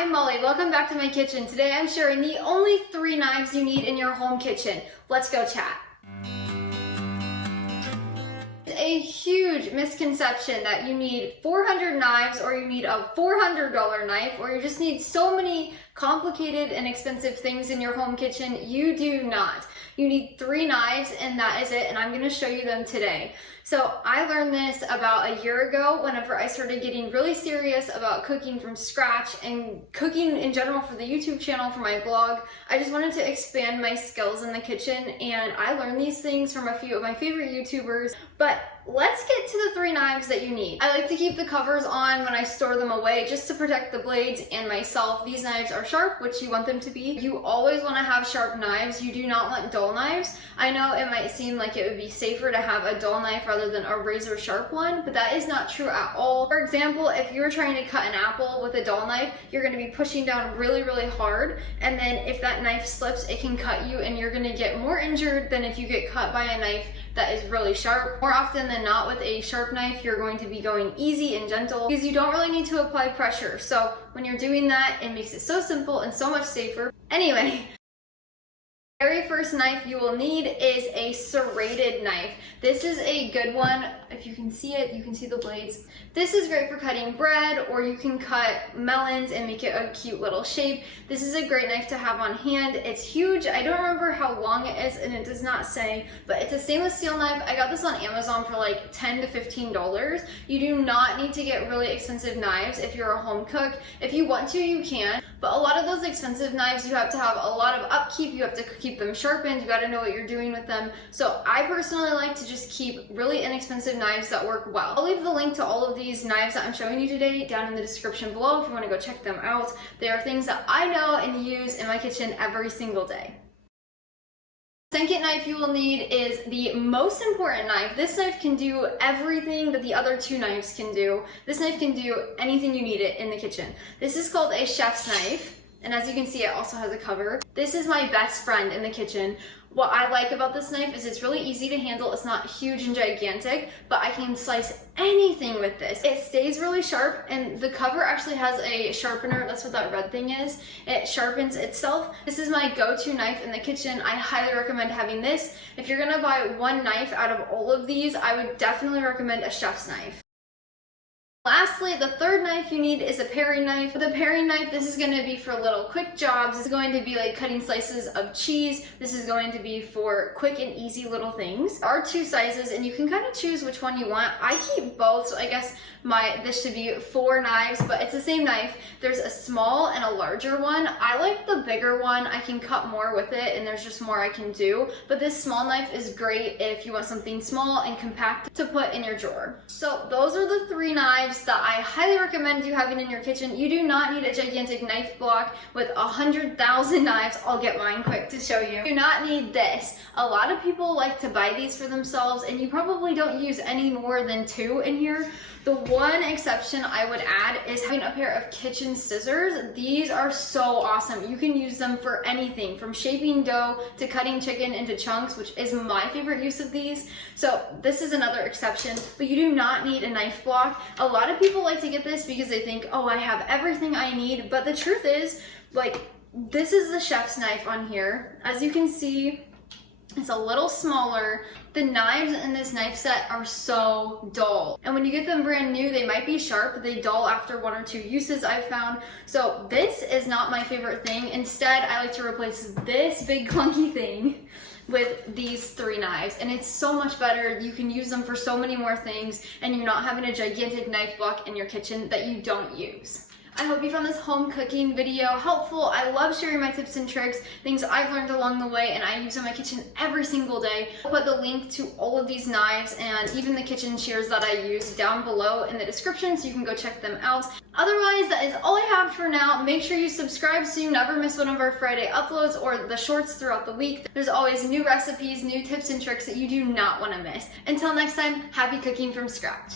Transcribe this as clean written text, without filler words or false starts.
I'm Molly. Welcome back to my kitchen. Today I'm sharing the only 3 knives you need in your home kitchen. Let's go chat. It's a huge misconception that you need 400 knives or you need a $400 knife or you just need so many complicated and expensive things in your home kitchen. You do not. You need 3 knives and that is it, and I'm going to show you them today. So I learned this about a year ago whenever I started getting really serious about cooking from scratch and cooking in general for the YouTube channel, for my blog. I just wanted to expand my skills in the kitchen, and I learned these things from a few of my favorite YouTubers. But let's get to the 3 knives that you need. I like to keep the covers on when I store them away just to protect the blades and myself. These knives are sharp, which you want them to be. You always want to have sharp knives. You do not want dull knives. I know it might seem like it would be safer to have a dull knife rather than a razor sharp one, but that is not true at all. For example, if you're trying to cut an apple with a dull knife, you're going to be pushing down really, really hard, and then if that knife slips, it can cut you and you're going to get more injured than if you get cut by a knife that is really sharp. More often than not, with a sharp knife, you're going to be going easy and gentle because you don't really need to apply pressure. So when you're doing that, it makes it so simple and so much safer. Anyway, the very first knife you will need is a serrated knife. This is a good one. If you can see it, you can see the blades. This is great for cutting bread, or you can cut melons and make it a cute little shape. This is a great knife to have on hand. It's huge. I don't remember how long it is, and it does not say, but it's a stainless steel knife. I got this on Amazon for like $10 to $15. You do not need to get really expensive knives if you're a home cook. If you want to, you can, but a lot of those expensive knives, you have to have a lot of upkeep. You have to keep them sharpened. You got to know what you're doing with them. So I personally like to just keep really inexpensive knives that work well. I'll leave the link to all of these knives that I'm showing you today down in the description below if you want to go check them out. They are things that I know and use in my kitchen every single day. The second knife you will need is the most important knife. This knife can do everything that the other 2 knives can do. This knife can do anything you need it in the kitchen. This is called a chef's knife, and as you can see, it also has a cover. This is my best friend in the kitchen. What I like about this knife is it's really easy to handle. It's not huge and gigantic, but I can slice anything with this. It stays really sharp, and the cover actually has a sharpener. That's what that red thing is. It sharpens itself. This is my go-to knife in the kitchen. I highly recommend having this. If you're gonna buy one knife out of all of these, I would definitely recommend a chef's knife. Lastly, the third knife you need is a paring knife. With a paring knife, this is going to be for little quick jobs. It's going to be like cutting slices of cheese. This is going to be for quick and easy little things. There are 2 sizes, and you can kind of choose which one you want. I keep both, so I guess this should be 4 knives, but it's the same knife. There's a small and a larger one. I like the bigger one. I can cut more with it, and there's just more I can do. But this small knife is great if you want something small and compact to put in your drawer. So those are the 3 knives that I highly recommend you having in your kitchen. You do not need a gigantic knife block with 100,000 knives. I'll get mine quick to show you. You do not need this. A lot of people like to buy these for themselves, and you probably don't use any more than 2 in here. The one exception I would add is having a pair of kitchen scissors. These are so awesome. You can use them for anything, from shaping dough to cutting chicken into chunks, which is my favorite use of these. So this is another exception, but you do not need a knife block. A lot of people like to get this because they think, oh, I have everything I need. But the truth is, like, this is the chef's knife on here. As you can see, it's a little smaller. The knives in this knife set are so dull. And when you get them brand new, they might be sharp, but they dull after 1 or 2 uses I've found. So this is not my favorite thing. Instead, I like to replace this big clunky thing with these 3 knives, and it's so much better. You can use them for so many more things, and you're not having a gigantic knife block in your kitchen that you don't use. I hope you found this home cooking video helpful. I love sharing my tips and tricks, things I've learned along the way and I use in my kitchen every single day. I'll put the link to all of these knives and even the kitchen shears that I use down below in the description, so you can go check them out. Otherwise, that is all I have for now. Make sure you subscribe so you never miss one of our Friday uploads or the shorts throughout the week. There's always new recipes, new tips and tricks that you do not want to miss. Until next time, happy cooking from scratch.